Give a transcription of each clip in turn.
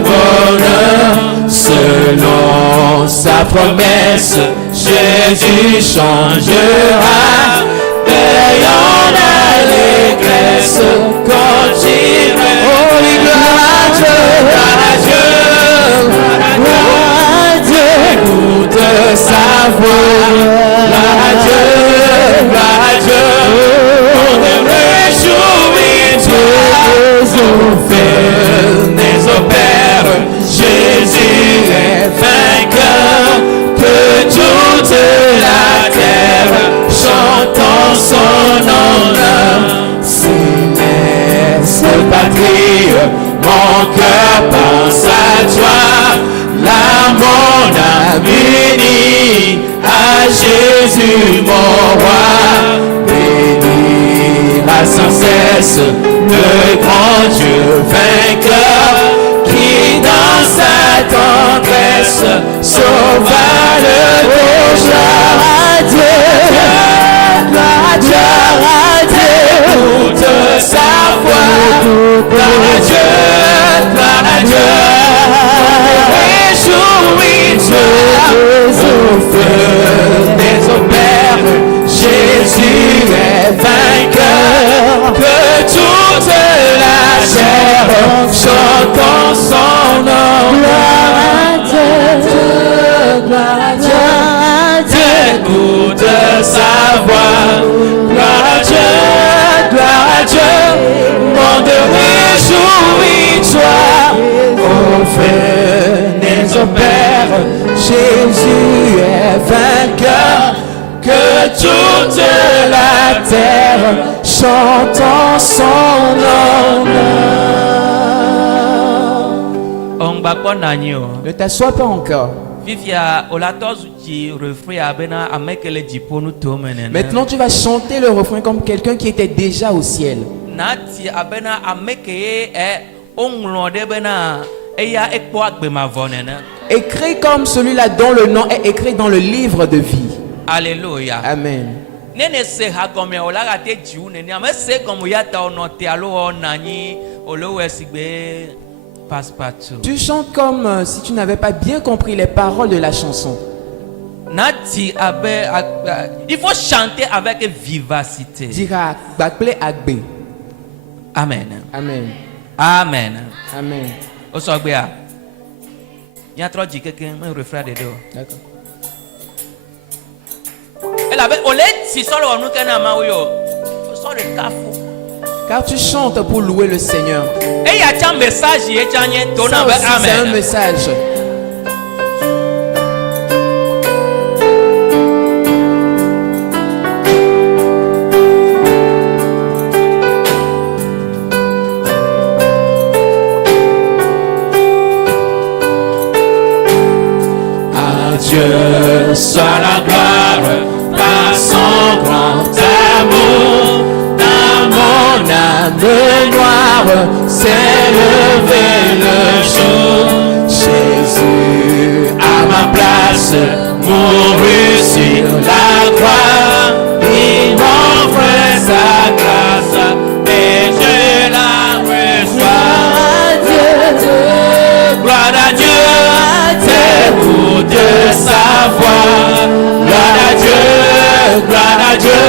bonheur. Selon sa promesse, Jésus changera. Veillons l'allégresse continue. Oh, gloire à Dieu, gloire à Dieu, gloire à Dieu. Écoute sa voix, gloire à Dieu, gloire à Dieu. On te réjouit, Dieu, aux fers, des opères. Jésus est vainqueur, que toute la terre chantons son honneur. Céleste patrie, mon cœur pense à toi. Là mon âme unie à Jésus mon roi. Bénira sans cesse le grand Dieu vainqueur, qui dans sa tendresse sauva le bourgeois. Écoute sa voix, gloire à Dieu, gloire à Dieu. Réjouis-toi au feu des opères. Jésus est vainqueur, que toute la chair chantons son nom. Gloire à Dieu, gloire à Dieu. Écoute sa voix, gloire à Dieu, gloire à Dieu. Monde réjouis-toi au feu des opères. Jésus est vainqueur, que toute la terre chantons son honneur. Ne t'assois pas encore. Maintenant tu vas chanter le refrain comme quelqu'un qui était déjà au ciel. Écrit comme celui-là dont le nom est écrit dans le livre de vie. Alléluia. Amen. Tu chantes comme si tu n'avais pas bien compris les paroles de la chanson. Il faut chanter avec vivacité. Dira Bakple Agbe. Amen. Amen. Amen. Amen. Osogbea. Il y a trop de quelqu'un me refrain de dos. D'accord. Elle avait olé si solo on nous kana mawo. Solo kafu. Car tu chantes pour louer le Seigneur. Et il y a un message et Ça aussi, c'est un message. À Dieu soit la gloire par son grand amour. Noire s'est levé le jour. Jésus à ma place mourut sur la croix. Il m'offre sa grâce et je la reçois. Gloire à Dieu, écoute sa voix. Gloire à Dieu, gloire à Dieu.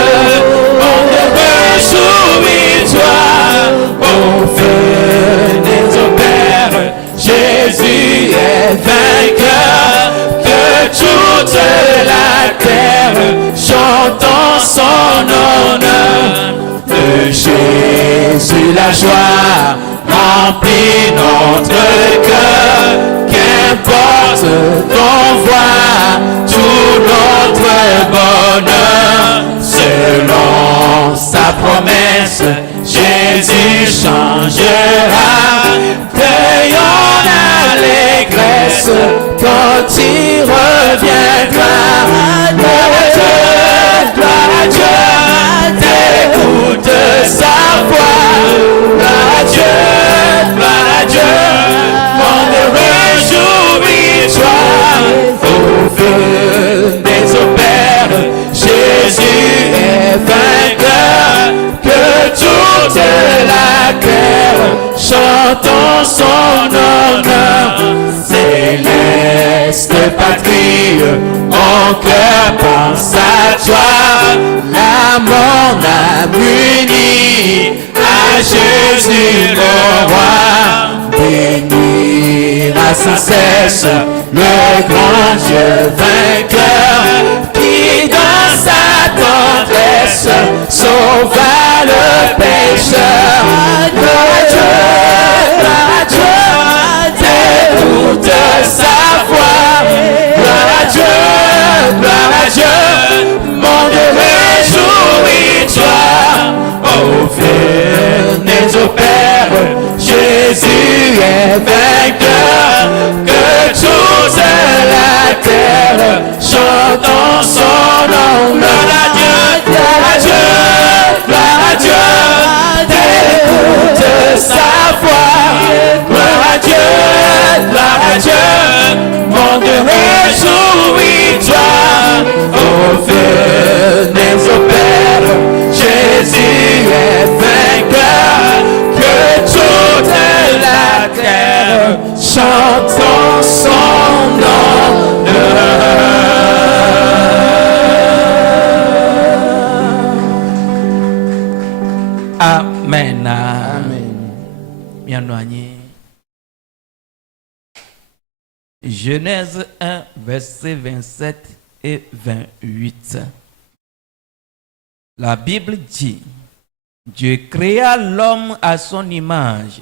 On te réjouit-toi au feu des opères. Jésus est vainqueur, que toute la terre chantons son honneur. De Jésus la joie remplit notre cœur. Qu'importe qu'on voit tout notre bonheur. Selon sa promesse, Jésus changera. Veillons l'allégresse quand il reviendra. Gloire à Dieu, écoute sa voix. Gloire à Dieu, on te réjouit-toi au feu des opères. Jésus est vainqueur, que toute la terre chantons son honneur. céleste patrie, mon cœur pense à toi. La mon âme unie à Jésus le roi. Bénira sans cesse le grand Dieu vainqueur, qui dans sa tendresse sauva le pécheur. Gloire à Dieu, t'écoutes sa voix. Gloire à Dieu, monde réjouis-toi. Oh, venez au Père, Jésus est vainqueur, que toute la terre chantons son nom. Gloire à Dieu, gloire à Dieu, gloire à Dieu, t'écoutes sa voix. Gloire à Dieu, monde réjouis-toi. Oh, venez au Père, Jésus est vainqueur, que toute la terre chantons son honneur. Amen. Amen. Genèse 1, versets 27 et 28. La Bible dit, Dieu créa l'homme à son image.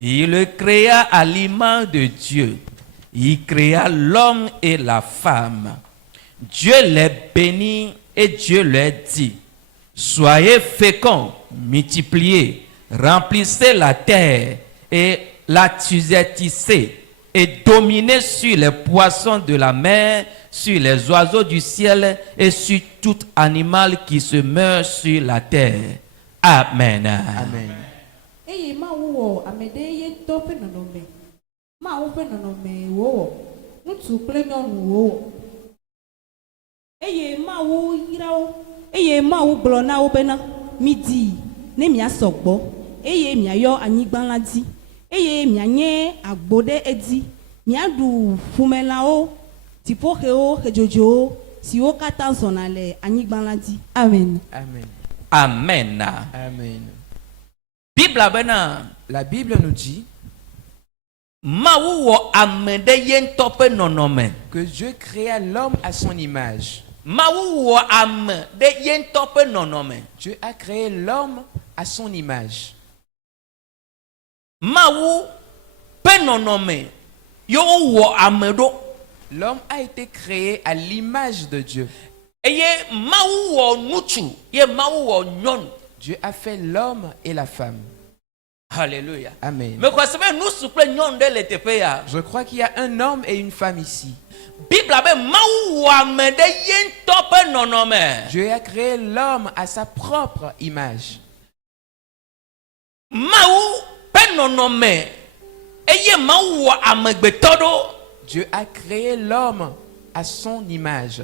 Il le créa à l'image de Dieu. Il créa l'homme et la femme. Dieu les bénit et Dieu leur dit, soyez féconds, multipliez, remplissez la terre et la tissertissez et dominez sur les poissons de la mer, sur les oiseaux du ciel et sur tout animal qui se meurt sur la terre. Amen. Amen. Eye ma wo amede ye to pe nonome. Ma wo pe nonome wo. Ŋutsu kple nyɔnu wo. Eye ma wo yra wo. Eye ma wo gblɔ na wo bena midi ne mia sɔgbɔ. Eye miayɔ anyigba la dzi. Eye mianye agbo ɖe edzi. Miaɖu ƒumelãwo, dziƒoxewo, xedzodzowo siwo katã zɔna le anyigba la dzi. Amen. Amen. Amen. Amen. Bible abena. La Bible nous dit Mawu wɔ ame ɖe ye ŋutɔ ƒe nɔnɔme. que Dieu créa l'homme à son image. Mawu wɔ ame ɖe ye ŋutɔ ƒe nɔnɔme. Dieu a créé l'homme à son image. Mawu ƒe nɔnɔme ye wowɔ ame ɖo. L'homme a été créé à l'image de Dieu. Eye Mawu wɔ ŋutsu ye Mawu wɔ nyɔnu. Dieu a fait l'homme et la femme. Alléluia. Amen. Mais quoi, c'est bien nous souple nyɔnu ɖe le teƒe ya. Je crois qu'il y a un homme et une femme ici. Bible abe Mawu wɔ ame ɖe ye ŋutɔ ƒe nɔnɔme. Dieu a créé l'homme à sa propre image. Mawu ƒe nɔnɔme eye Mawu wɔ amegbetɔ ɖo. Dieu a créé l'homme à son image.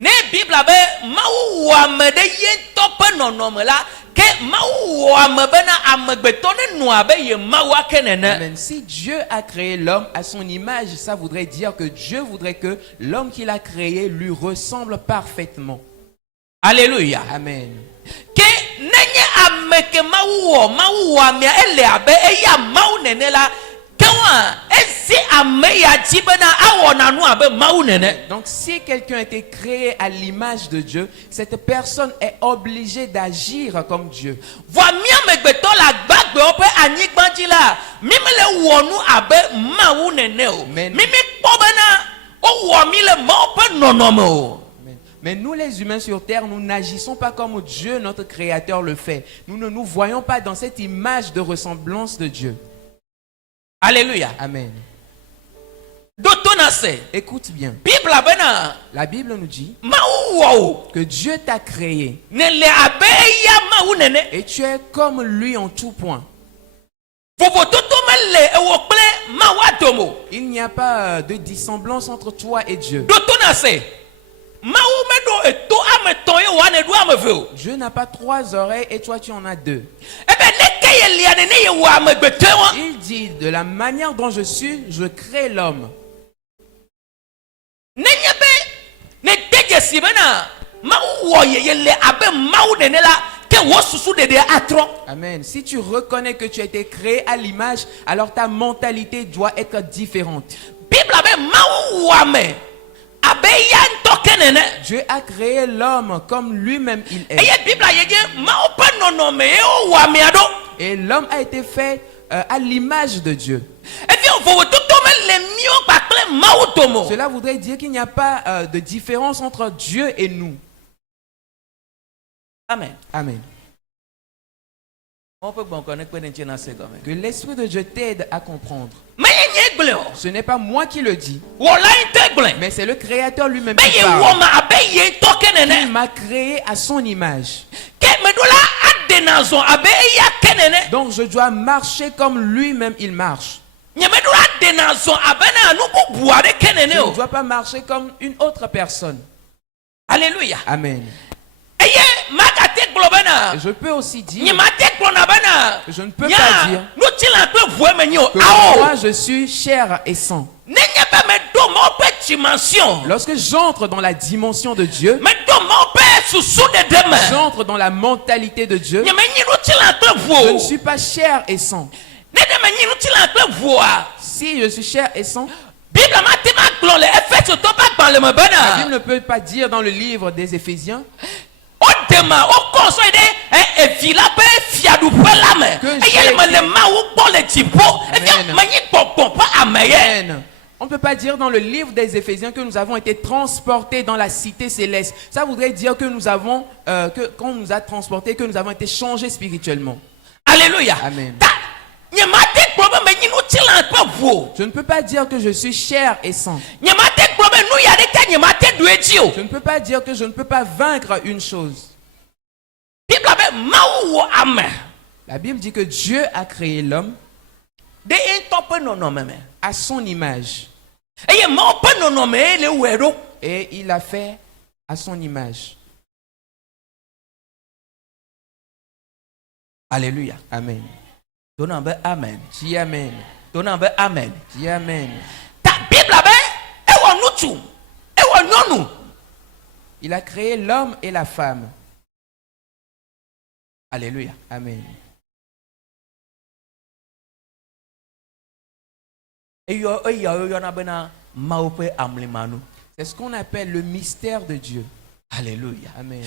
Ne Bible abe Mawu wɔ ame ɖe ye ŋutɔ ƒe nɔnɔme la, ke Mawu wɔ ame bena amegbetɔ ne nu abe ye Mawu ake nene. Amen. Si Dieu a créé l'homme à son image, ça voudrait dire que Dieu voudrait que l'homme qu'il a créé lui ressemble parfaitement. Alléluia. Amen. Ke nenye ame ke Mawu wɔ amea ele abe eya Mawu nene la, kewa esi ame ya dzi bena awɔ nanu abe Mawu nene. Donc si quelqu'un a été créé à l'image de Dieu, cette personne est obligée d'agir comme Dieu. Vɔ mi amegbetɔ le agbagbewo ƒe anyigba dzi la, mi mele wɔ nu abe Mawu nene o. Mi Amen. mi kpɔ bena wowɔ mi le Mawu ƒe nɔnɔme o. Mais nous les humains sur terre, nous n'agissons pas comme Dieu, notre Créateur, le fait. Nous ne nous voyons pas dans cette image de ressemblance de Dieu. Alléluia. Amen. Dotona se. Écoute bien. Bible abena. La Bible nous dit Mawu wɔ o. que Dieu t'a créé Ne le abe eya Mawu nene. et tu es comme lui en tout point. Vovototo mele ewɔ kple Mawu adomo. Il n'y a pas de dissemblance entre toi et Dieu. Dotona se. Mawu meɖo eto ame tɔn ye wòane ɖo ame ve o. Dieu n'a pas 3 oreilles et toi tu en as 2. Ebe neke ye lia nene ye wɔ amegbetɔe wa. Il dit, de la manière dont je suis, je crée l'homme. si bena ma wo ye le abe mau nene la ke wo susu de atro. Amen. Si tu reconnais que tu as été créé à l'image, alors ta mentalité doit être différente. Bible abe mau wame abe yan tokenene. Dieu a créé l'homme comme lui-même il est. Eye Bible yeye mau pa nonome e wame ado. Et l'homme a été fait à l'image de Dieu. Et puis on voit tout le mieux bakle mau tomo. Cela voudrait dire qu'il n'y a pas de différence entre Dieu et nous. Amen. Amen. On peut bon connaître que c'est comme Que l'Esprit de Dieu t'aide à comprendre. mais il y a Ce n'est pas moi qui le dis, un mais c'est le Créateur lui-même mais qui il parle. y Il m'a créé à son image. Donc je dois marcher comme lui-même il marche. Je ne dois pas marcher comme une autre personne. Alléluia. Amen. Et Je peux aussi dire que je ne peux pas dire que moi je suis chair et sang. Lorsque j'entre dans la dimension de Dieu, j'entre dans la mentalité de Dieu, je ne suis pas chair et sang. Si je suis chair et sang, la Bible ne peut pas dire dans le livre des Éphésiens Amen. On ne peut pas dire dans le livre des Éphésiens que nous avons été transportés dans la cité céleste. Ça voudrait dire que nous avons, quand on nous a transportés, que nous avons été changés spirituellement. Alléluia. Amen. Je ne peux pas dire que je suis chair et sang. Je ne peux pas dire que je ne peux pas vaincre une chose. La Bible dit que Dieu a créé l'homme à son image. Et il l'a fait à son image. Alléluia. Amen. Amen. Dis Amen. Amen. Dis Amen. Il a créé l'homme et la femme. Alléluia. Amen. C'est ce qu'on appelle le mystère de Dieu. Alléluia. Amen.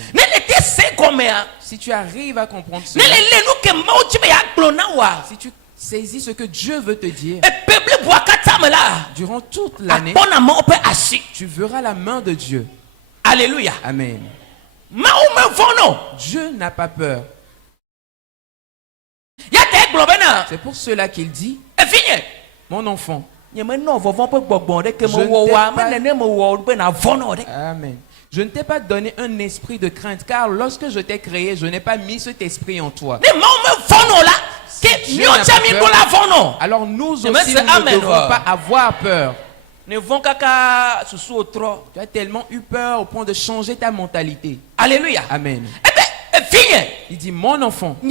Amen. Si tu arrives à comprendre cela, si tu saisis ce que Dieu veut te dire, durant toute l'année, tu verras la main de Dieu. Alléluia. Amen. Dieu n'a pas peur. C'est pour cela qu'il dit, mon enfant, Amen. Je ne t'ai pas donné un esprit de crainte, car lorsque je t'ai créé, je n'ai pas mis cet esprit en toi. Alors nous aussi, nous ne devons pas avoir peur. Tu as tellement eu peur au point de changer ta mentalité. Alléluia. Amen. Il dit, mon enfant, je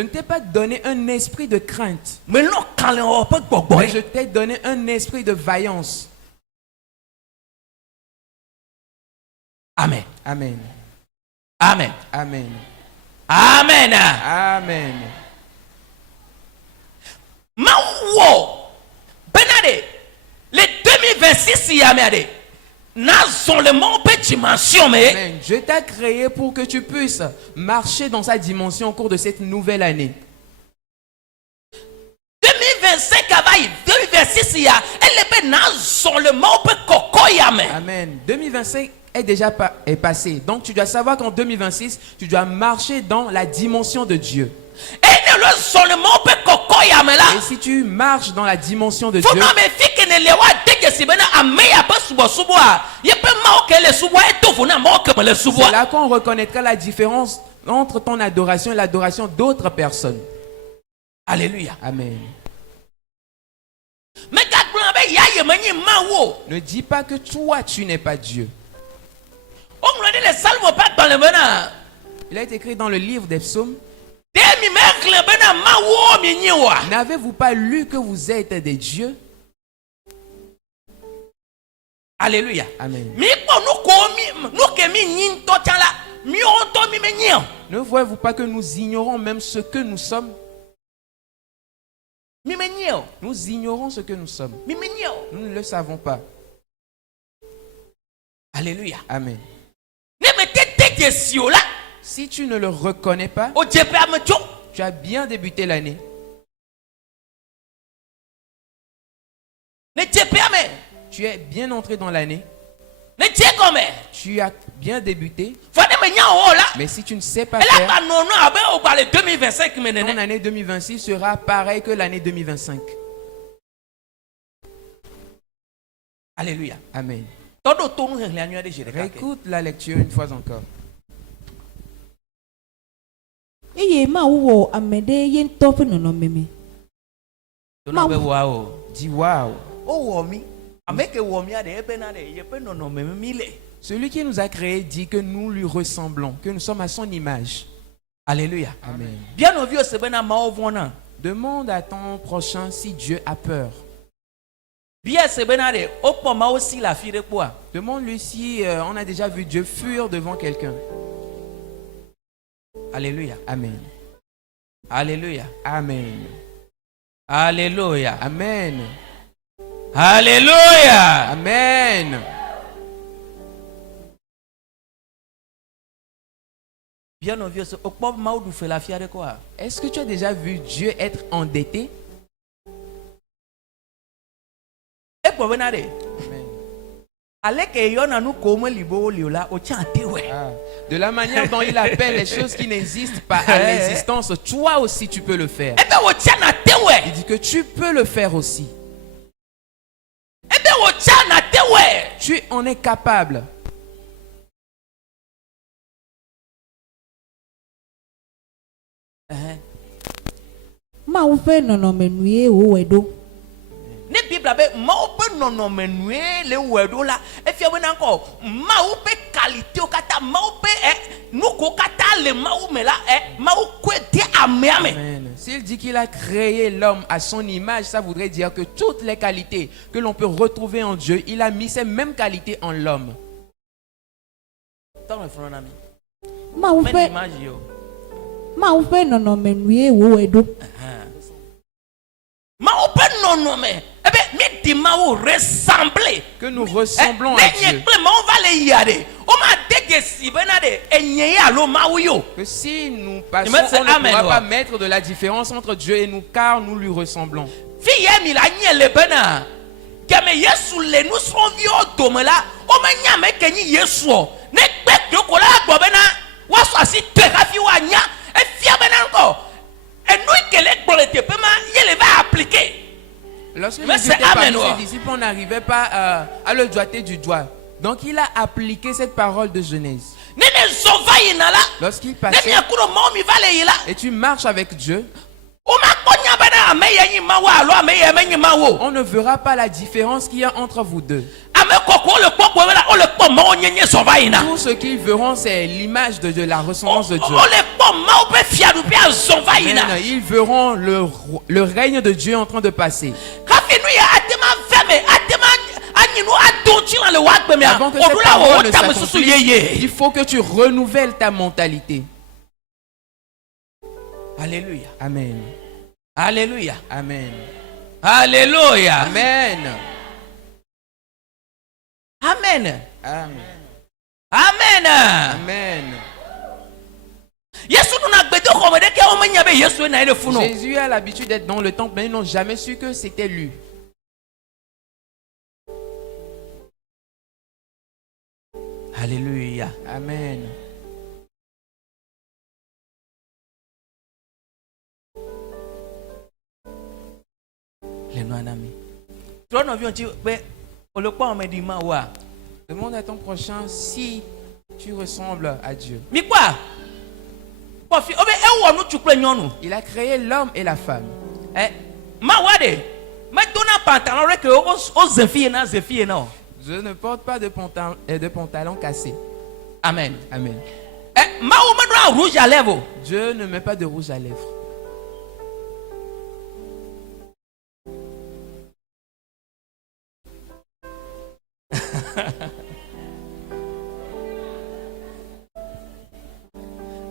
ne t'ai pas donné un esprit de crainte, mais je t'ai donné un esprit de vaillance. Amen. Amen. Amen. Amen. Amen. Amen. Benade, le 2026 yamade. Amen. Dieu t'a créé pour que tu puisses marcher dans sa dimension au cours de cette nouvelle année. 2025 2026 Amen. 2025 est déjà est passé. Donc tu dois savoir qu'en 2026, tu dois marcher dans la dimension de Dieu. Et si tu marches dans la dimension de Dieu, c'est là qu'on reconnaîtra la différence entre ton adoration et l'adoration d'autres personnes. Alléluia. Amen. Ne dis pas que toi tu n'es pas Dieu. Il a été écrit dans le livre des psaumes. N'avez-vous pas lu que vous êtes des dieux? Alléluia. Amen. Ne voyez-vous pas que nous ignorons même ce que nous sommes? Nous ignorons ce que nous sommes. Nous ne le savons pas. Alléluia. Amen. Si tu ne le reconnais pas, tu as bien débuté l'année. Tu es bien entré dans l'année. Tu as bien débuté. Mais si tu ne sais pas faire, ton année 2026 sera pareille que l'année 2025. Alléluia. Amen. Réécoute. Écoute la lecture une fois encore. eye ma wo ame ɖe ye ŋutɔ ƒe nɔnɔme me. Dis waouh. Celui qui nous a créés dit que nous lui ressemblons, que nous sommes à son image. Alléluia. Amen. Bien au vieux sebena maovona. Demande à ton prochain si Dieu a peur. Bien sebena de opoma aussi la fille de quoi. Demande-lui si on a déjà vu Dieu fuir devant quelqu'un. Alléluia. Amen. Alléluia. Amen. Alléluia. Amen. Alléluia. Amen. Bien au vieux se opoma maudou fait la fille de quoi. Est-ce que tu as déjà vu Dieu être endetté? Et pour venir Amen. De la manière dont il appelle les choses qui n'existent pas à l'existence, toi aussi tu peux le faire. Il dit que tu peux le faire aussi. Tu en es capable. Mawu ƒe nɔnɔme nue wòwɔe ɖo. Ne Bible be mawu pe nɔnɔme nue le wɔe ɖo la efia be na nkɔ mawu pe qualité o kata mawu pe nuko kata le mawu me la mawu koe de amea me. Amen. S'il dit qu'il a créé l'homme à son image, ça voudrait dire que toutes les qualités que l'on peut retrouver en Dieu, il a mis ces mêmes qualités en l'homme. Tant le front ami. Mawu Mais ƒe image yo. Mawu ƒe nɔnɔme nue wòwɔe ɖo. Mawu pe nɔnɔme ebe mi di mawu ressembler. Que nous ressemblons à Dieu. Ne nye kple mawu va le yia de. O ma dege si bena de enye ya lo mawu yo. Que si nous passons, Mais c'est on ne amen, pourra pas ouais. mettre de la différence entre Dieu et nous, car nous lui ressemblons. Fi ye mi la nye le bena. Keme Yesu le nusrɔ̃viwo dome la, o me nya me ke nyi Yesu o. Ne gbe doko la gbɔ bena woasɔ asi tɔe hafi woanya. Efia bena ŋkɔ. Enu ke le gblɔ le teƒe ma ye le va appliquer. Lorsque Mais Jésus c'est était parmi amen, ouais. ses disciples, on n'arrivait pas à le doigter du doigt. Donc il a appliqué cette parole de Genèse. Ne ne zɔ va yina la. Lorsqu'il Ne passait miakuɖo mawu mi va le yi la. et tu marches avec Dieu, O ma kpɔ nya bena ame ye nyi mawu alo ame ye menyi mawu o. on ne verra pas la différence qu'il y a entre vous deux. Ame kɔkɔ le kpɔ kpɔ bena o le kpɔ mawu nyenye zɔ va yina. Tout ce qu'ils verront, c'est l'image de Dieu, la ressemblance de Dieu. O le kpɔ mawu ƒe fiaɖuƒe azɔ va yina. Amen. Ils verront le règne de Dieu en train de passer. Hafi nu ya atema fɛ me atema anyinu ado tsi la le wa gbe mea. Avant que O cette ɖo la parole wo ne tame susu s'accomplisse, yeye. il faut que tu renouvelles ta mentalité. Alléluia. Amen. Alléluia. Amen. Alléluia. Amen. Amen. Amen. Amen. Amen. Yesu nuna gbedoxɔme ɖeke wo menya be Yesu na ye ɖe fu no. Jésus a l'habitude d'être dans le temple, mais ils n'ont jamais su que c'était lui. Alléluia. Amen. Le nom ami. Toi non viens tu be o le kpɔ ame di ma wa. Demande à ton prochain si tu ressembles à Dieu. Mi kpɔa. Kpɔfi o be ewɔ nutsu kple nyɔnu. Il a créé l'homme et la femme. Ma wa de. Me dona pantalon ɖeke o zefi yena zefi yena o. Je ne porte pas de pantalon cassé. Amen. Amen. Mawu me dona rouge à lèvres o. Dieu ne met pas de rouge à lèvres.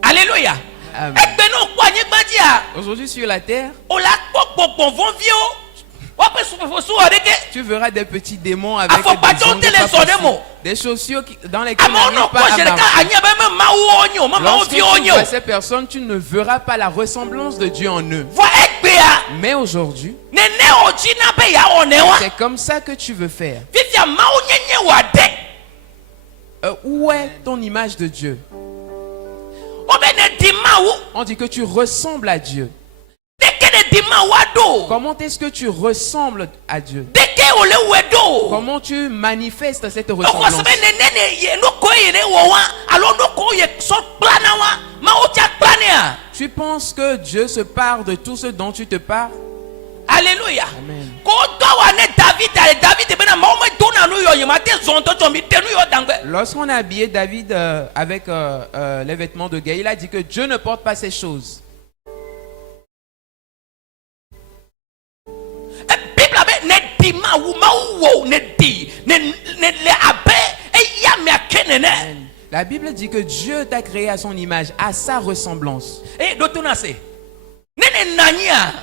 Alléluia. Amen. Et ben non, quoi, n'y pas dire. Aujourd'hui sur la terre, On l'a bon vieux. tu verras des petits démons avec Ah, faut pas des ongles tenter pas les possibles, démons. des chaussures dans Ah, lesquelles mais on n'arrive pas à marcher. Lorsque tu vois ces personnes, tu ne verras pas la ressemblance de Dieu en eux. Mais aujourd'hui, c'est comme ça que tu veux faire. Où est ton image de Dieu? On dit que tu ressembles à Dieu. Comment est-ce que tu ressembles à Dieu? Comment tu manifestes cette ressemblance? Tu penses que Dieu se parle de tout ce dont tu te parles? Alléluia. Amen. Lorsqu'on a habillé David avec les vêtements de guerre, il a dit que Dieu ne porte pas ces choses. La Bible dit que Dieu t'a créé à son image, à sa ressemblance.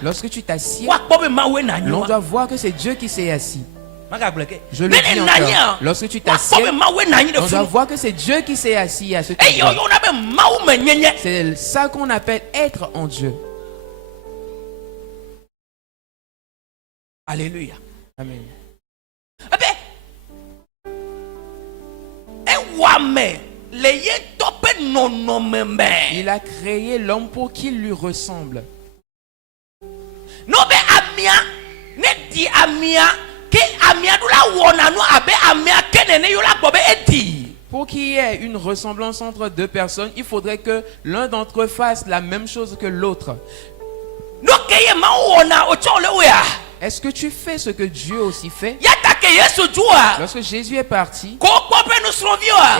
Lorsque tu t'assieds, l'on doit voir que c'est Dieu qui s'est assis. Je le dis encore. Lorsque tu t'assieds, on doit voir que c'est Dieu qui s'est assis à ce endroit. C'est ça qu'on appelle être en Dieu. Alléluia. Amen. Il a créé l'homme pour qu'il lui ressemble. Pour qu'il y ait une ressemblance entre deux personnes, il faudrait que l'un d'entre eux fasse la même chose que l'autre. Est-ce que tu fais ce que Dieu aussi fait? Lorsque Jésus est parti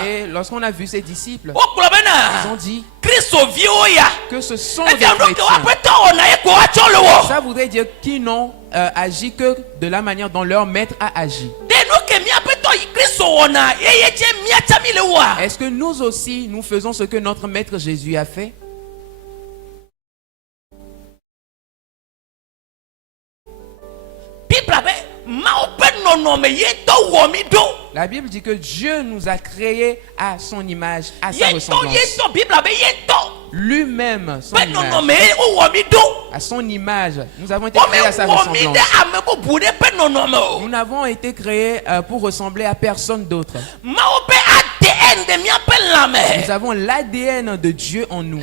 et lorsqu'on a vu ses disciples, ils ont dit que ce sont des chrétiens. Ça voudrait dire qu'ils n'ont agi que de la manière dont leur maître a agi. Est-ce que nous aussi, nous faisons ce que notre maître Jésus a fait? La Bible dit que Dieu nous a créés à son image, à sa ressemblance. Lui-même, son image, à son image, nous avons été créés à sa ressemblance. Nous n'avons été créés pour ressembler à personne d'autre. Nous avons l'ADN de Dieu en nous.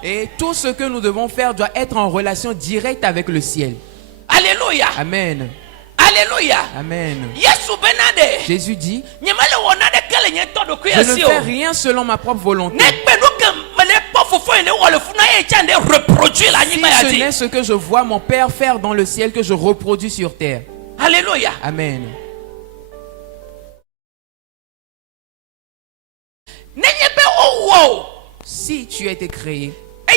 Et tout ce que nous devons faire doit être en relation directe avec le ciel. Alléluia. Amen. Alléluia. Amen. Jésus dit, je ne fais rien selon ma propre volonté. Si ce n'est ce que je vois mon Père faire dans le ciel que je reproduis sur terre. Alléluia. Amen. Si tu as été créé et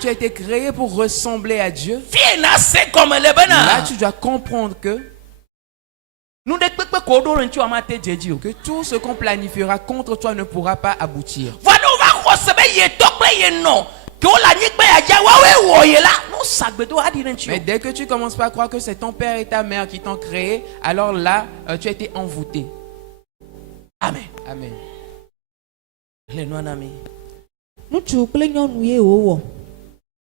tu as été créé pour ressembler à Dieu, là tu dois comprendre que tout ce qu'on planifiera contre toi ne pourra pas aboutir. Mais dès que tu commences par croire que c'est ton père et ta mère qui t'ont créé, alors là tu as été envoûté. Amen. Amen. Ŋutsu kple nyɔnu ye wòwɔ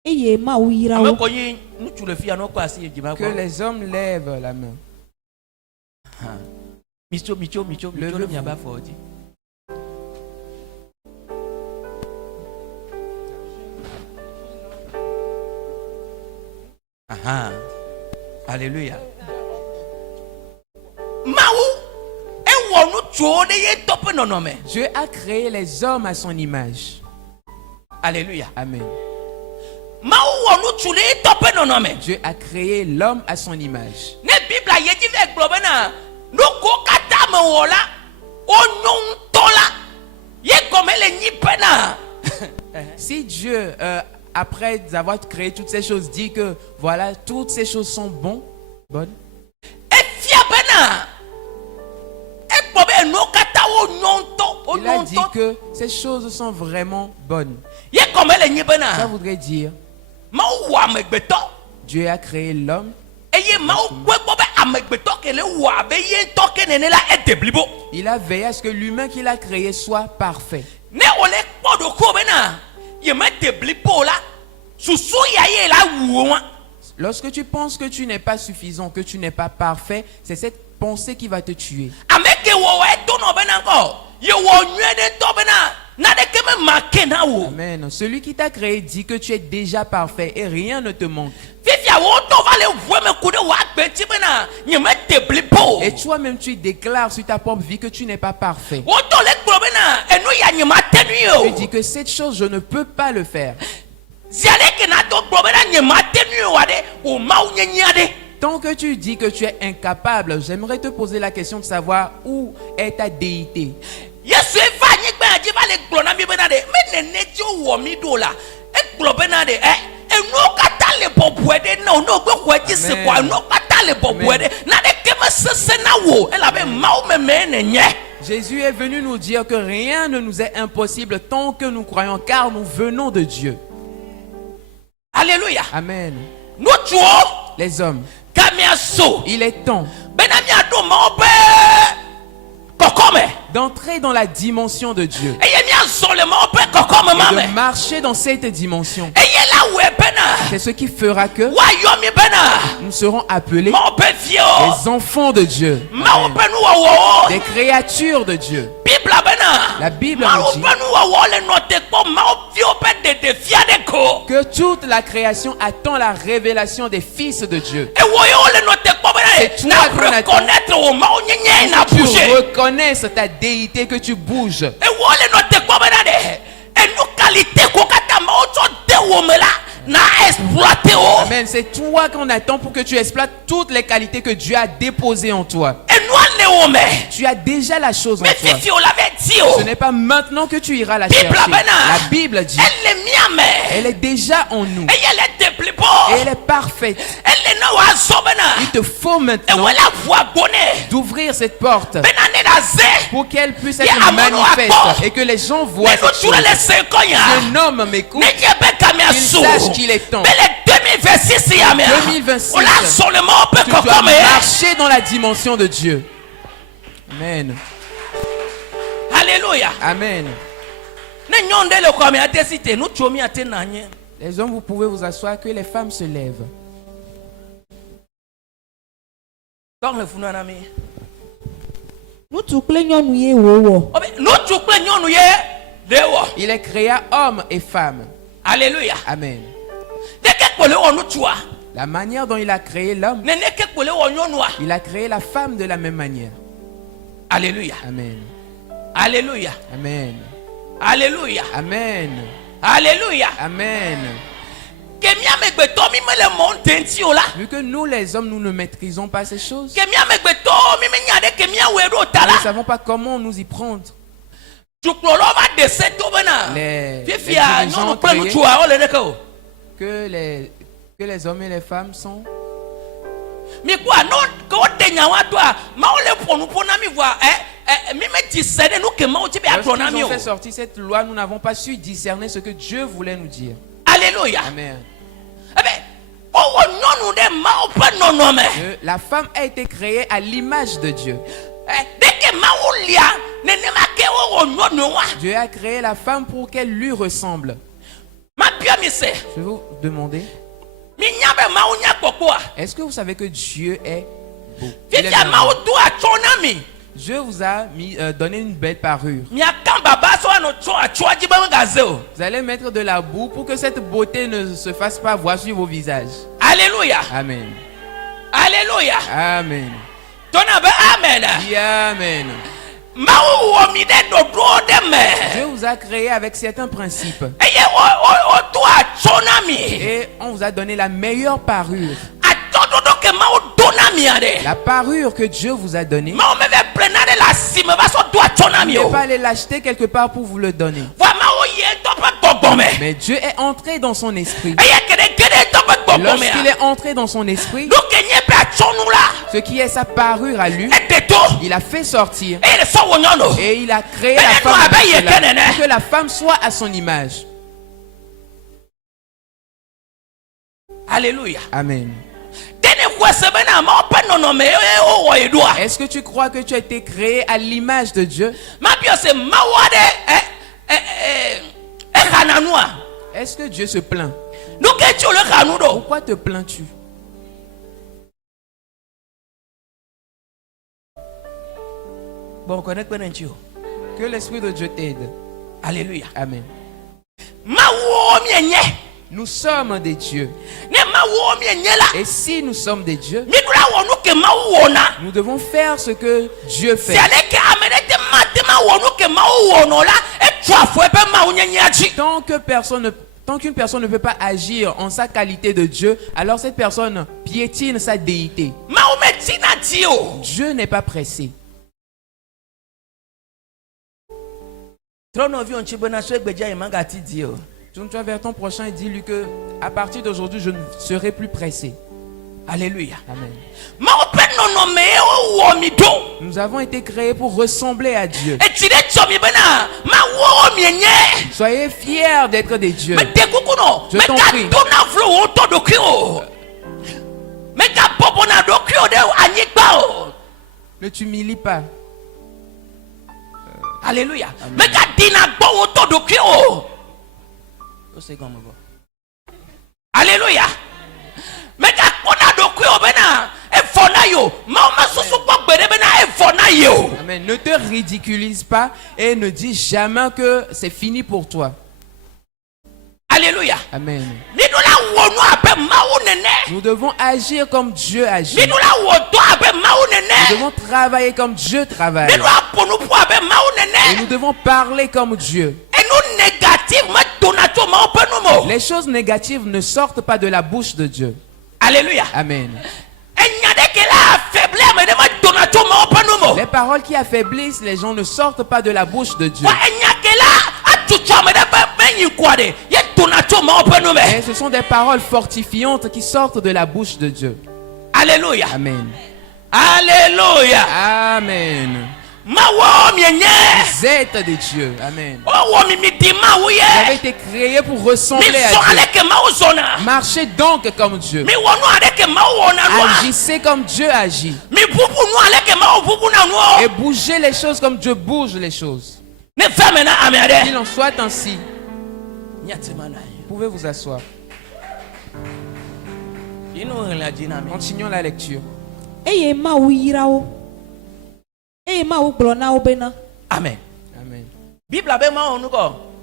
eye Mawu yra wo. Que les hommes lèvent la main. Alléluia. Dieu a créé les hommes à son image. Alléluia. Amen. Dieu a créé l'homme à son image. Si Dieu après avoir créé toutes ces choses, dit que voilà, toutes ces choses sont bonnes. Il a dit que ces choses sont vraiment bonnes. Ça voudrait dire Dieu a créé l'homme. Il a veillé à ce que l'humain qu'il a créé soit parfait. Lorsque tu penses que tu n'es pas suffisant, que tu n'es pas parfait, c'est cette pensée qui va te tuer. Amen. Celui qui t'a créé dit que tu es déjà parfait et rien ne te manque. Et toi-même tu déclares sur ta propre vie que tu n'es pas parfait. Tu dis que cette chose je ne peux pas le faire. Tant que tu dis que tu es incapable, j'aimerais te poser la question de savoir où est ta déité. Jésus est venu nous dire que rien ne nous est impossible tant que nous croyons, car nous venons de Dieu. Alléluia. Amen. Nous les hommes, il est temps d'entrer dans la dimension de Dieu et de marcher dans cette dimension. C'est ce qui fera que nous serons appelés les enfants de Dieu. Amen. Des créatures de Dieu. La Bible nous dit que toute la création attend la révélation des fils de Dieu. C'est toi qu'on attend. Tu reconnaisses ta déité, que tu bouges. Amen. C'est toi qu'on attend pour que tu exploites toutes les qualités que Dieu a déposées en toi. Tu as déjà la chose en toi. Ce n'est pas maintenant que tu iras la chercher. La Bible dit elle est déjà en nous. Et elle est parfaite. Il te faut maintenant d'ouvrir cette porte pour qu'elle puisse être manifeste et que les gens voient cette chose. Un homme m'écoute, qu'il sache qu'il est temps. 2026, tu dois marcher dans la dimension de Dieu. Amen. Alléluia. Amen. Les hommes, vous pouvez vous asseoir, que les femmes se lèvent. Il est créé homme et femme. Alléluia. Amen. La manière dont il a créé l'homme, il a créé la femme de la même manière. Alléluia. Amen. Alléluia. Amen. Alléluia. Amen. Alléluia. Amen. Vu que nous les hommes, nous ne maîtrisons pas ces choses, nous ne savons pas comment nous y prendre. Les dirigeants que les hommes et les femmes sont. Lorsqu'ils ont fait sortir cette loi, nous n'avons pas su discerner ce que Dieu voulait nous dire. Alléluia. Amen. La femme a été créée à l'image de Dieu. Dieu a créé la femme pour qu'elle lui ressemble. Je vais vous demander, est-ce que vous savez que Dieu est beau? Dieu vous a donné une belle parure. Vous allez mettre de la boue pour que cette beauté ne se fasse pas voir sur vos visages. Alléluia. Amen. Alléluia. Amen. Amen. Amen. Dieu vous a créé avec certains principes. Et on vous a donné la meilleure parure. La parure que Dieu vous a donnée, vous ne pouvez pas aller l'acheter quelque part pour vous le donner. Mais Dieu est entré dans son esprit. Lorsqu'il est entré dans son esprit, ce qui est sa parure à lui, il a fait sortir. Et il a créé la femme pour que la femme soit à son image. Alléluia. Amen. Est-ce que tu crois que tu as été créé à l'image de Dieu? Est-ce que Dieu se plaint? Pourquoi te plains-tu? Que l'Esprit de Dieu t'aide. Alléluia. Amen. Nous sommes des dieux. Et si nous sommes des dieux, nous devons faire ce que Dieu fait. Tant qu'une personne ne peut pas agir en sa qualité de Dieu, alors cette personne piétine sa déité. Dieu n'est pas pressé. Tourne-toi vers ton prochain et dis-lui que à partir d'aujourd'hui, je ne serai plus pressé. Alléluia. Amen. Nous avons été créés pour ressembler à Dieu. Soyez fiers d'être des dieux. Je t'en prie. Ne t'humilie pas. Alléluia. Alléluia. Amen. Ne te ridiculise pas et ne dis jamais que c'est fini pour toi. Alléluia. Amen. Nous devons agir comme Dieu agit. Nous devons travailler comme Dieu travaille. Et nous devons parler comme Dieu. Les choses négatives ne sortent pas de la bouche de Dieu. Alléluia. Amen. Les paroles qui affaiblissent les gens ne sortent pas de la bouche de Dieu. Et ce sont des paroles fortifiantes qui sortent de la bouche de Dieu. Alléluia. Amen. Alléluia. Amen. Vous êtes des dieux. Amen. Vous avez été créés pour ressembler à Dieu. Marchez donc comme Dieu. Agissez comme Dieu agit. Et bougez les choses comme Dieu bouge les choses. Qu'il en soit ainsi. Vous pouvez vous asseoir. Continuons la lecture. Amen. Amen. Bible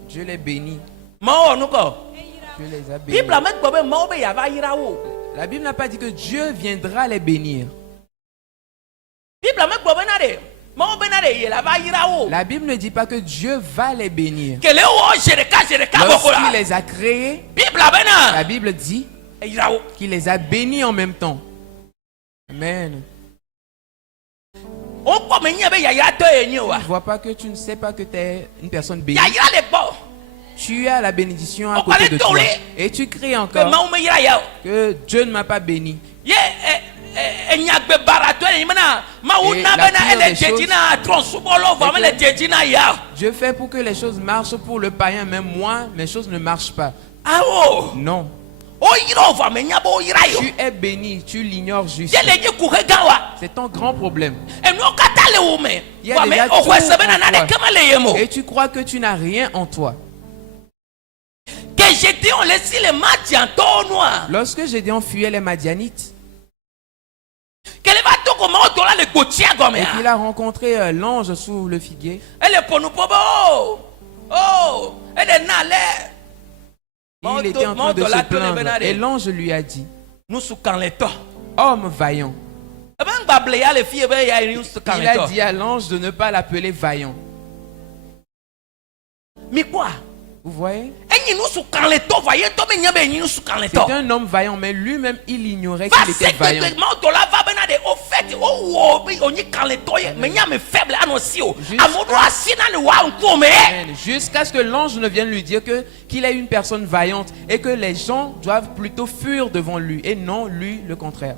Dieu les bénit. Dieu les a bénis. La Bible n'a pas dit que Dieu viendra les bénir. La Bible ne dit pas que Dieu va les bénir. Lorsqu'il les a créés, la Bible dit qu'il les a bénis en même temps. Amen. Tu ne vois pas que tu ne sais pas que tu es une personne bénie. Tu as la bénédiction à côté de toi. Et tu cries encore que Dieu ne m'a pas béni. Dieu fait pour que les choses marchent pour le païen, même moi, mes choses ne marchent pas. Non. Tu es béni, tu l'ignores juste. C'est ton grand problème. Il y a déjà tout en toi. Et tu crois que tu n'as rien en toi. Lorsque Gédéon fuyait les Madianites et qu'il a rencontré l'ange sous le figuier, il était en train de se plaindre et l'ange lui a dit: homme vaillant. Il a dit à l'ange de ne pas l'appeler vaillant. Vous voyez? C'est un homme vaillant, mais lui-même il ignorait qu'il était vaillant. Jusqu'à ce que l'ange ne vienne lui dire qu'il est une personne vaillante et que les gens doivent plutôt fuir devant lui et non lui le contraire.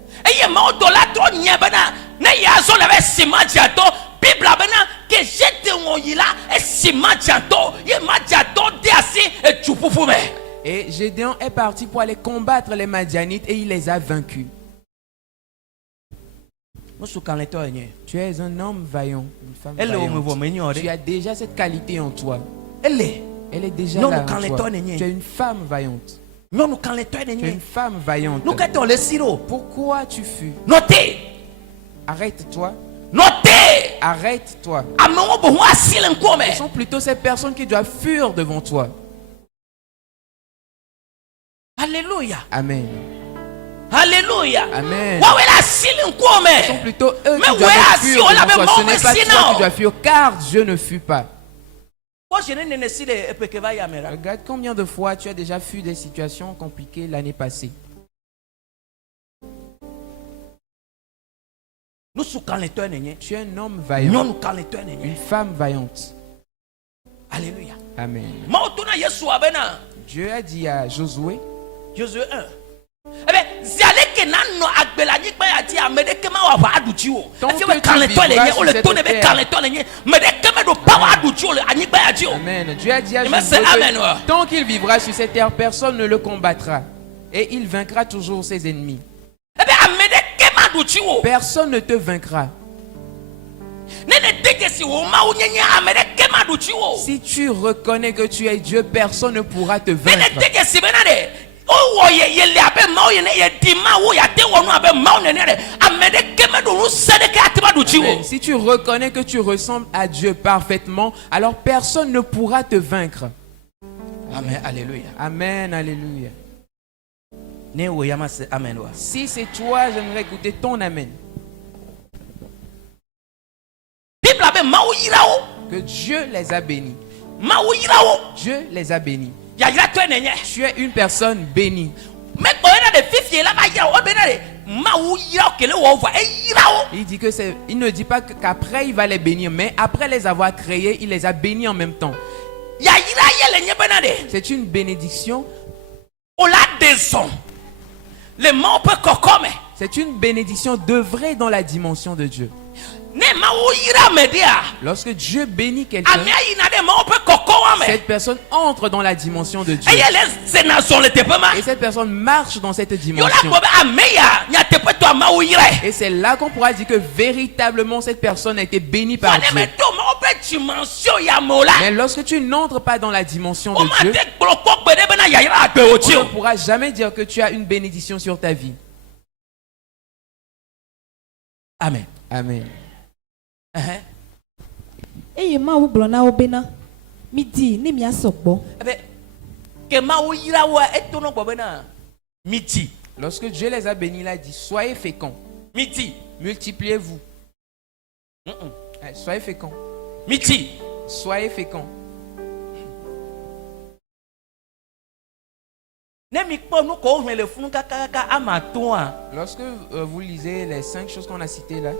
Et Gédéon est parti pour aller combattre les Madianites et il les a vaincus. Tu es un homme vaillant, une femme vaillante. Tu as déjà cette qualité en toi. Elle est déjà là en toi. Tu es une femme vaillante. Tu es une femme vaillante. Pourquoi tu fuis? Arrête-toi. Arrête-toi. Ce sont plutôt ces personnes qui doivent fuir devant toi. Alléluia. Amen. Alléluia. Amen. Ce sont plutôt eux qui doivent fuir devant toi. Ce n'est pas toi qui dois fuir, car Dieu ne fuit pas. Regarde combien de fois tu as déjà fui des situations compliquées l'année passée. Tu es un homme vaillant, une femme vaillante. Alléluia. Amen. Dieu a dit à Josué, Josué 1. Amen. Dieu a dit à Josué que tant qu'il vivra sur cette terre, personne ne le combattra. Et il vaincra toujours ses ennemis. Personne ne te vaincra. Si tu reconnais que tu es Dieu, personne ne pourra te vaincre. Amen. Si tu reconnais que tu ressembles à Dieu parfaitement, alors personne ne pourra te vaincre. Amen. Alléluia. Amen. Alléluia. Amen. Si c'est toi, j'aimerais écouter ton amen. Que Dieu les a bénis. Dieu les a bénis. Tu es une personne bénie. Il dit que il ne dit pas qu'après il va les bénir, mais après les avoir créés, il les a bénis en même temps. C'est une bénédiction. C'est une bénédiction d'œuvrer dans la dimension de Dieu. Lorsque Dieu bénit quelqu'un, cette personne entre dans la dimension de Dieu. Et cette personne marche dans cette dimension. Et c'est là qu'on pourra dire que véritablement cette personne a été bénie par Dieu. Mais lorsque tu n'entres pas dans la dimension de Dieu, on ne pourra jamais dire que tu as une bénédiction sur ta vie. Amen. Amen. Eye ma wo gblɔ na wo bena mi di ne mia sɔgbɔ. Lorsque Dieu les a bénis, il a dit soyez féconds. Multipliez-vous. Soyez féconds. Soyez féconds. Lorsque vous lisez les 5 choses qu'on a citées là,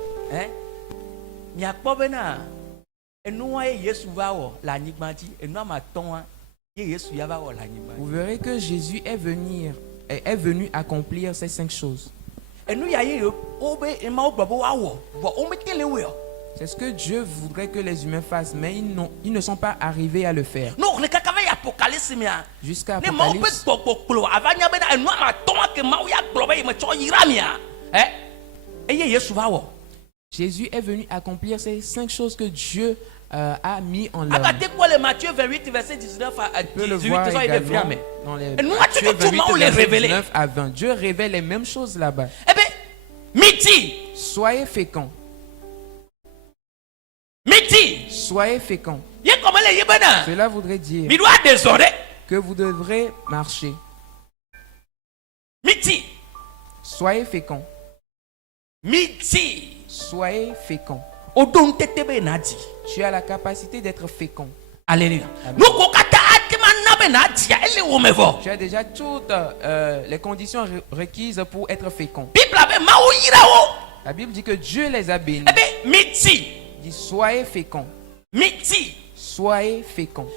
vous verrez que Jésus est venu accomplir ces 5 choses. C'est ce que Dieu voudrait que les humains fassent, mais ils ne sont pas arrivés à le faire. Jusqu'à Apocalypse. Jésus est venu accomplir ces 5 choses que Dieu a mis en l'homme. Matthieu 28, verset 19 à 18. Dans les Matthieu 28, verset 19 à 20. Dieu révèle les mêmes choses là-bas. Soyez féconds. Soyez féconds. Cela voudrait dire que vous devrez marcher. Soyez féconds. Soyez féconds. Tu as la capacité d'être fécond. Alléluia. Tu as déjà toutes les conditions requises pour être fécond. La Bible dit que Dieu les a bénis. Il dit soyez féconds. Soyez féconds.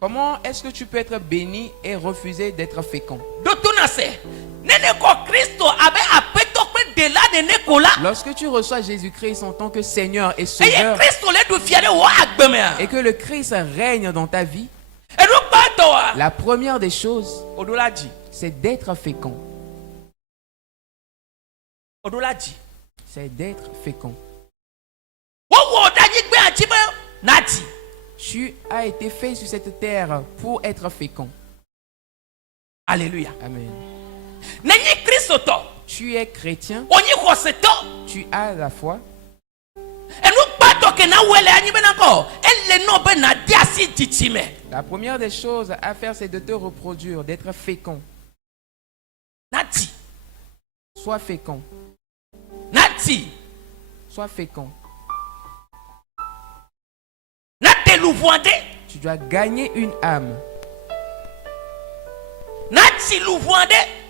Comment est-ce que tu peux être béni et refuser d'être fécond? Lorsque tu reçois Jésus-Christ en tant que Seigneur et Sauveur, et que le Christ règne dans ta vie, la première des choses, c'est d'être fécond. C'est d'être fécond. Tu as été fait sur cette terre pour être fécond. Alléluia. Amen. Nenye Christ to. Tu es chrétien. Onye khoseto. Tu as la foi. La première des choses à faire, c'est de te reproduire, d'être fécond. Nati. Sois fécond. Nati. Sois fécond. Tu dois gagner une âme.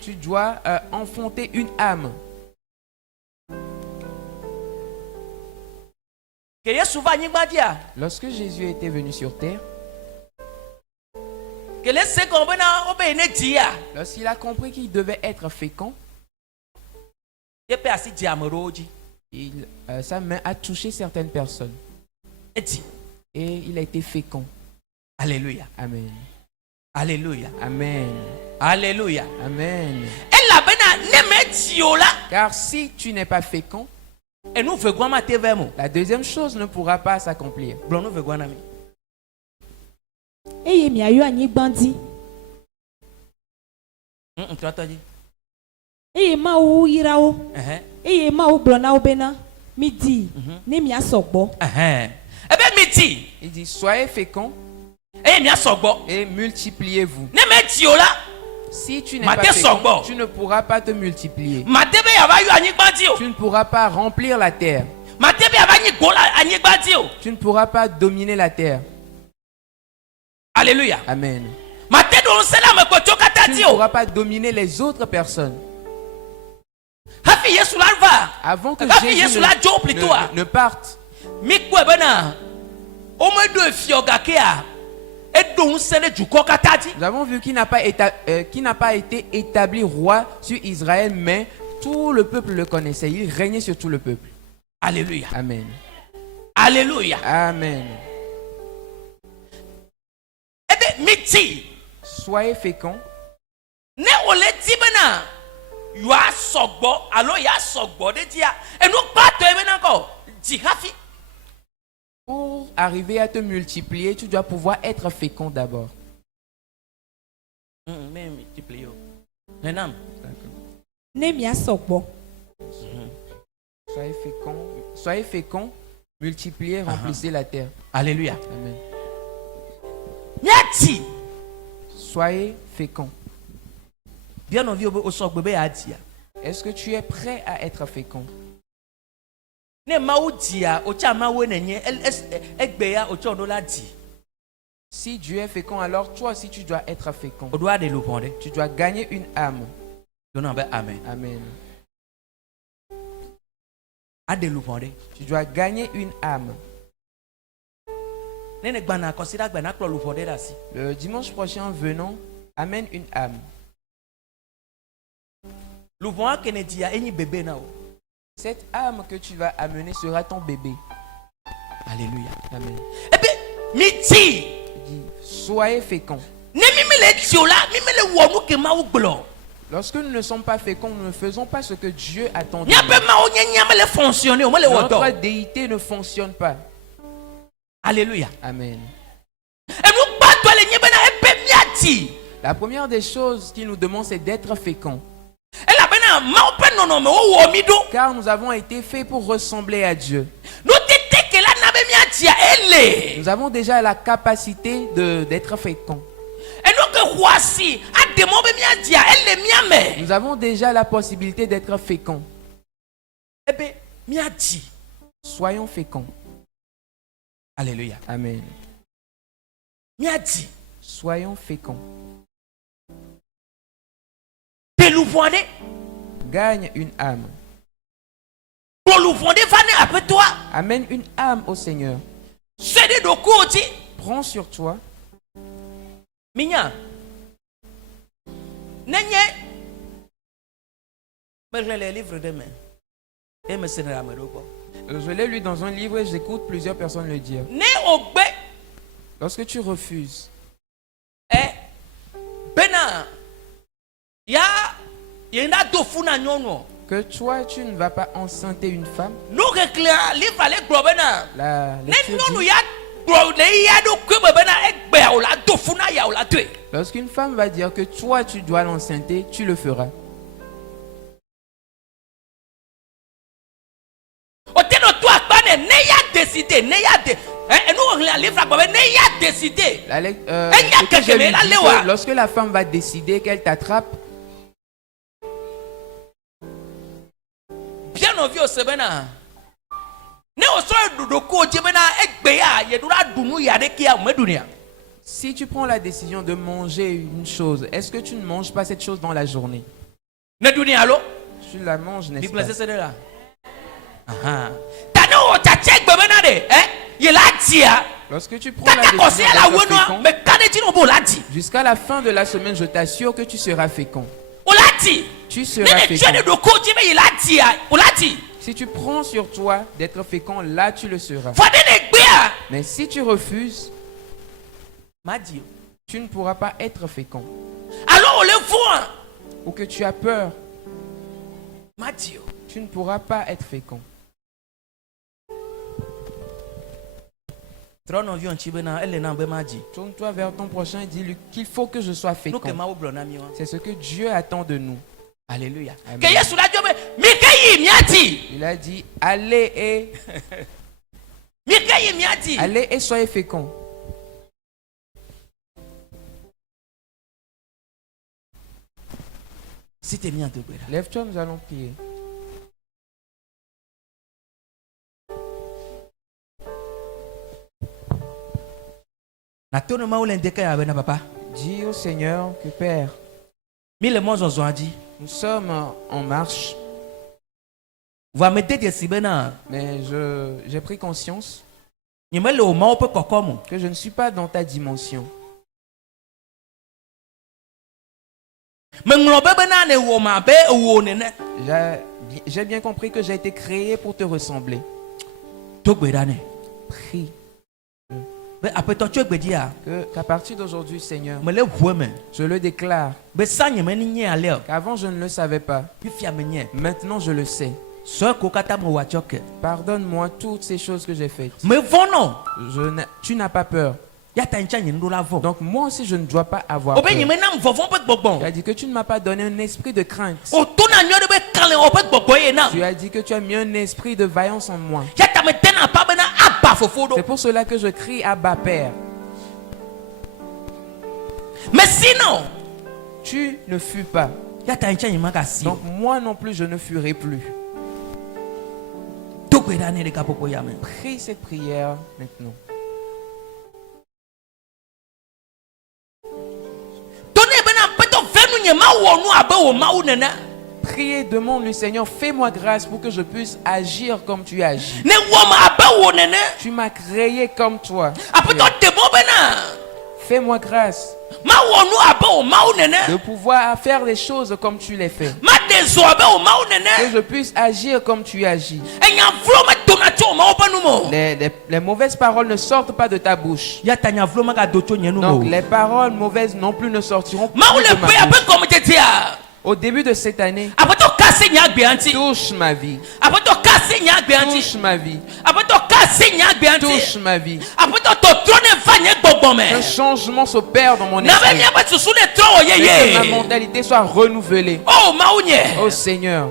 Tu dois enfanter une âme. Lorsque Jésus était venu sur terre, lorsqu'il a compris qu'il devait être fécond, sa main a touché certaines personnes. Et il a été fécond. Alléluia. Amen. Alléluia. Amen. Alléluia. Amen. Car si tu n'es pas fécond, la deuxième chose ne pourra pas s'accomplir. Eye miayo anyigbandi. Eye ma wo yirawo. Eye ma wo blona wo bena midi ne mia sogbo. Il dit soyez féconds et multipliez-vous. Si tu n'es pas fécond, tu ne pourras pas te multiplier. Tu ne pourras pas remplir la terre. Tu ne pourras pas dominer la terre. Alléluia. Amen. Tu ne pourras pas dominer les autres personnes. Avant que Jésus ne parte, nous avons vu qu'il n'a pas été établi roi sur Israël, mais tout le peuple le connaissait. Il régnait sur tout le peuple. Alléluia. Amen. Alléluia. Amen. Soyez féconds. Pour arriver à te multiplier, tu dois pouvoir être fécond d'abord. Soyez féconds, multipliez, remplissez la terre. Alléluia. Amen. Soyez féconds. Est-ce que tu es prêt à être fécond? Si Dieu est fécond, alors toi aussi tu dois être fécond. Tu dois gagner une âme. Amen. Amen. Tu dois gagner une âme. Le dimanche prochain, venons, amène une âme. Cette âme que tu vas amener sera ton bébé. Alléluia. Amen. Il dit, soyez féconds. Lorsque nous ne sommes pas féconds, nous ne faisons pas ce que Dieu attend de nous. Notre déité ne fonctionne pas. Alléluia. Amen. La première des choses qu'il nous demande, c'est d'être féconds. Car nous avons été faits pour ressembler à Dieu. Nous avons déjà la capacité d'être féconds. Nous avons déjà la possibilité d'être féconds. Soyons féconds. Alléluia. Amen. Miati. Soyons féconds. Pelouvoine. Gagne une âme. Pelouvoine vane après toi. Amène une âme au Seigneur. C'est de côté. Prends sur toi. Minya. Nenye. Mais je les livres demain. Et me sera à Je l'ai lu dans un livre et j'écoute plusieurs personnes le dire. Ne ogbe. Lorsque tu refuses, Bena. Ya. Yenda dofuna nyono. que toi tu ne vas pas enceinter une femme, Nous reclare livre aller globena. la Ne lecture nyono dit, ya. Ya do kwe bena egbe o la dofuna ya o la tue. lorsqu'une femme va dire que toi tu dois l'enceinter, tu le feras. Oteno toi bane ne ya décider, ne ya de. Nous reclare livre globena ne ya décider. Ce que je lui dis que lorsque la femme va décider qu'elle t'attrape, Bien envie au sebena. Ne oso dudoko jebena egbe ya yedura dunu ya de kia medunia. si tu prends la décision de manger une chose, est-ce que tu ne manges pas cette chose dans la journée? Ne dunia lo. Tu la manges, n'est-ce Bible pas? c'est là. Aha. Tano ta check bebena de, yela tia. Lorsque tu prends la Tata conseil décision la d'être wenoa, fécond, mais kaneti no bolati. jusqu'à la fin de la semaine, je t'assure que tu seras fécond. Olati. Tu Ne seras ne tu de fécond. doko jebe yela tia. Olati. Si tu prends sur toi d'être fécond, là tu le seras. Fade ne gbea. Mais si tu refuses, Madio. tu ne pourras pas être fécond. Alors on le voit. Ou que tu as peur, Madio. tu ne pourras pas être fécond. Trono vion chibena elle na be maji. Tourne-toi vers ton prochain et dis-lui qu'il faut que je sois Nous que fécond. ma oblona miwa. C'est ce que Dieu attend de nous. Alléluia. Amen. Que Yesu la jobe mikayi miati. Il a dit, allez Mikayi miati. allez et soyez féconds. Si t'es mis en te gbera. Lève-toi, nous allons prier. Na tono ma ule ndeka ya bena papa. Dis au Seigneur que Père, Mille mois ont dit. nous sommes en marche, Va me dédier si bena. mais j'ai pris conscience Ni me le o ma o pe kokomo. que je ne suis pas dans ta dimension. Me nglobe bena ne wo ma be wo ne ne. J'ai bien compris que j'ai été créé pour te ressembler. To gbera ne. Prie Be apeto tu gbedi a. qu'à partir d'aujourd'hui, Seigneur, Me le wo me. je le déclare, Be sa ni me ni nye ale. qu'avant je ne le savais pas. Pi fia me nye. Maintenant, je le sais. So ko kata mo wa choke. Pardonne-moi toutes ces choses que j'ai faites. Me vono. Tu n'as pas peur. Ya ta ncha nyi ndo la vo. Donc moi aussi, je ne dois pas avoir Obe peur. nyi me nam vovon pe gbogbon. Tu as dit que tu ne m'as pas donné un esprit de crainte. O to na nyo de be kale o pe gbogbo ye na. Tu as dit que tu as mis un esprit de vaillance en moi. Ya ta me tena pa bena aba fofodo. C'est pour cela que je crie Abba Père. Mais sinon, Tu ne fuis pas. ya ta ncha nyi maka si. Donc moi non plus, je ne fuirai plus. To gbera ne de kapoko ya me. Prie cette prière maintenant. Tone bena peto venu nye ma wo nu abe wo ma wo nene. Priez, demande-lui, Seigneur, fais-moi grâce pour que je puisse agir comme tu agis. Ne wo ma abe wo nene. Tu m'as créé comme toi. Apeto tebo bena. Fais-moi grâce Ma wo nu abe wo ma wo nene. de pouvoir faire les choses comme tu les fais. Ma dezo abe wo ma wo Que nene. je puisse agir comme tu agis. Enya vlo ma donati o ma wo benu mo. Les mauvaises paroles ne sortent pas de ta bouche. Ya ta nya vlo ma ka docho nyenu Donc mo. les paroles mauvaises non plus ne sortiront Ma wo plus le de ma pe abe bouche. comme tetia. Au début de cette année, Apeto kase nya gbe anti. touche ma vie. Apeto kase nya gbe anti. Touche ma vie. Apeto kase nya gbe anti. Touche ma vie. Apeto to trone vanye gbogbo me. Un changement s'opère dans mon Na be esprit. nya ba susu ne tro o Et que ma ye. mentalité soit renouvelée. Oh ma wo nye. Oh Seigneur,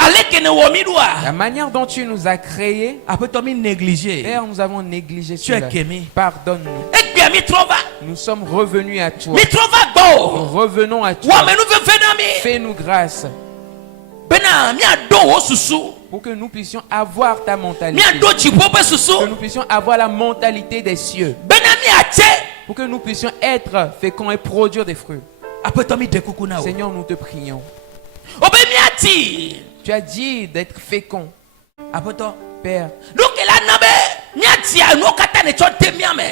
Aleke ne wo mi doa. la manière dont tu nous as créés, Apeto mi négliger. Père, nous avons négligé Tu es cela. qu'aimé. Pardonne-nous. Egbe mi trova. Nous sommes revenus à toi. Mi trova go. Nous revenons à Wa toi. me nu ve vena mi. Fais-nous grâce. Bena mi ado wo susu. Pour que nous puissions avoir ta mentalité. Que nous puissions avoir la mentalité des cieux. Pour que nous puissions être féconds et produire des fruits. Seigneur, nous te prions. Tu as dit d'être fécond. Père,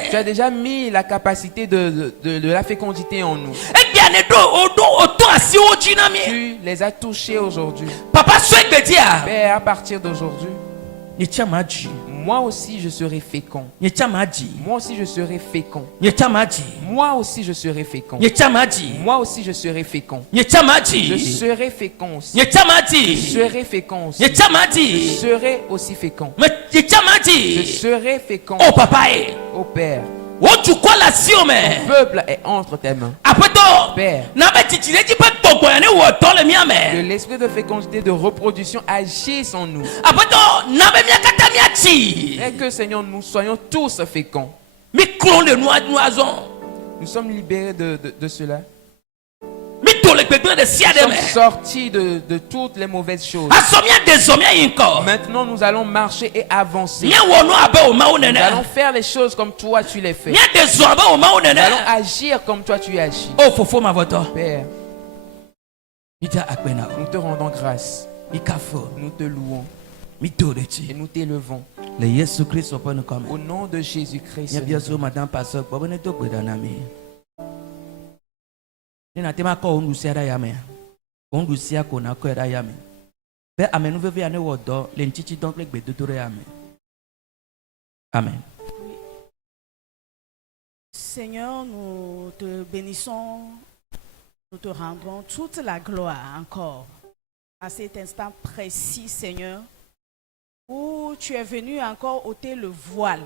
tu as déjà mis la capacité de la fécondité en nous. Tu les as touchés aujourd'hui. Père, à partir d'aujourd'hui, moi aussi je serai fécond. Moi aussi je serai fécond. Moi aussi je serai fécond. Moi aussi je serai fécond. Je serai fécond aussi. Je serai fécond aussi. Je serai aussi fécond. Je serai fécond. Oh Père. Le peuple est entre tes mains. Père, que l'esprit de fécondité, de reproduction agisse en nous. Et que Seigneur, nous soyons tous féconds. Nous sommes libérés de cela. Nous sommes sortis de toutes les mauvaises choses. Maintenant, nous allons marcher et avancer. Nous allons faire les choses comme toi tu les fais. Nous allons agir comme toi tu agis. Père, nous te rendons grâce. Nous te louons. Et nous t'élevons. Au nom de Jésus-Christ. Amen. Seigneur, nous te bénissons, nous te rendons toute la gloire encore à cet instant précis, Seigneur, où tu es venu encore ôter le voile,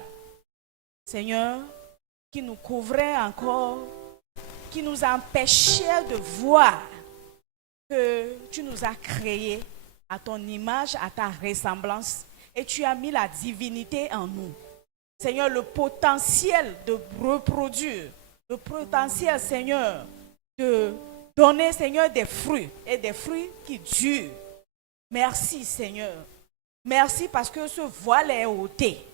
Seigneur, qui nous couvrait encore, qui nous empêchait de voir que tu nous as créés à ton image, à ta ressemblance, et tu as mis la divinité en nous. Seigneur, le potentiel de reproduire, le potentiel, Seigneur, de donner, Seigneur, des fruits, et des fruits qui durent. Merci, Seigneur. Merci parce que ce voile est ôté.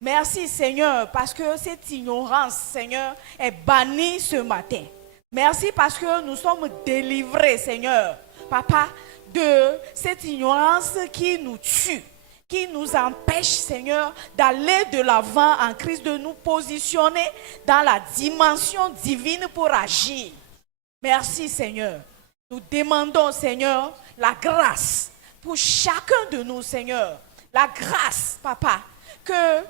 Merci, Seigneur, parce que cette ignorance, Seigneur, est bannie ce matin. Merci parce que nous sommes délivrés, Seigneur, Papa, de cette ignorance qui nous tue, qui nous empêche, Seigneur, d'aller de l'avant en Christ, de nous positionner dans la dimension divine pour agir. Merci, Seigneur. Nous demandons, Seigneur, la grâce pour chacun de nous, Seigneur. La grâce, Papa, que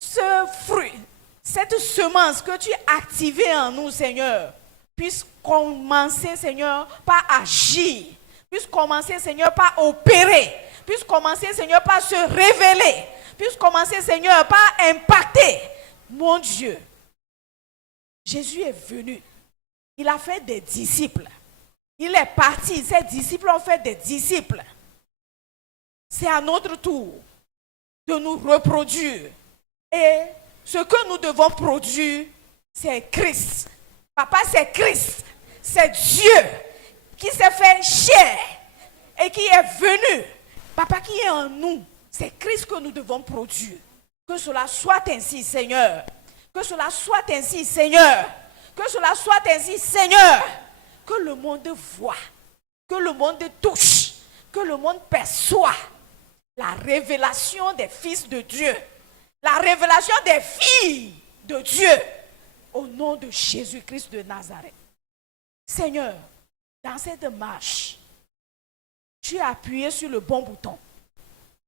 ce fruit, cette semence que tu as activée en nous, Seigneur, puisse commencer, Seigneur, par agir, puisse commencer, Seigneur, par opérer, puisse commencer, Seigneur, par se révéler, puisse commencer, Seigneur, par impacter. Mon Dieu, Jésus est venu, il a fait des disciples, il est parti, ses disciples ont fait des disciples. C'est à notre tour de nous reproduire. Et ce que nous devons produire, c'est Christ. Papa, c'est Christ. C'est Dieu qui s'est fait chair et qui est venu. Papa, qui est en nous. C'est Christ que nous devons produire. Que cela soit ainsi, Seigneur. Que cela soit ainsi, Seigneur. Que cela soit ainsi, Seigneur. Que le monde voit. Que le monde touche. Que le monde perçoit la révélation des fils de Dieu. La révélation des filles de Dieu au nom de Jésus-Christ de Nazareth. Seigneur, dans cette marche, tu as appuyé sur le bon bouton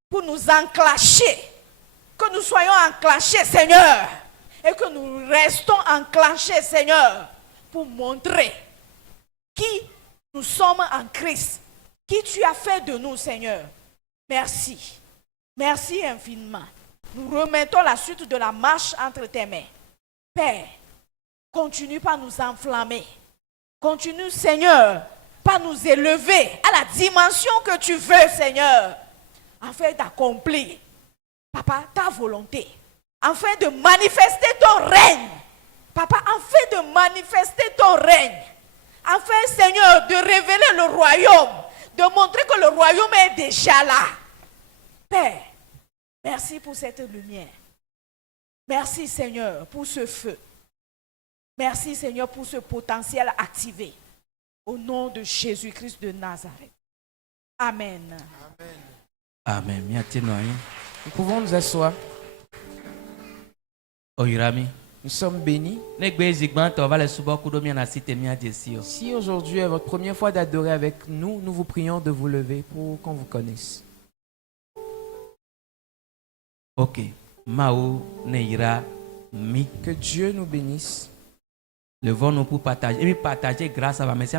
pour nous enclencher, que nous soyons enclenchés, Seigneur, et que nous restons enclenchés, Seigneur, pour montrer qui nous sommes en Christ, qui tu as fait de nous, Seigneur. Merci. Merci infiniment. Nous remettons la suite de la marche entre tes mains. Père, continue par nous enflammer. Continue, Seigneur, par nous élever à la dimension que tu veux, Seigneur, afin d'accomplir, Papa, ta volonté, afin de manifester ton règne. Papa, afin de manifester ton règne, afin, Seigneur, de révéler le royaume, de montrer que le royaume est déjà là. Père, merci pour cette lumière. Merci Seigneur pour ce feu. Merci Seigneur pour ce potentiel activé. Au nom de Jésus-Christ de Nazareth. Amen. Amen. Nous pouvons nous asseoir. Oyirami. Nous sommes bénis. Si aujourd'hui est votre première fois d'adorer avec nous, nous vous prions de vous lever pour qu'on vous connaisse. Ok. Mao neira mi. Que Dieu nous bénisse. Levons-nous pour partager. Et partager grâce à la Messie.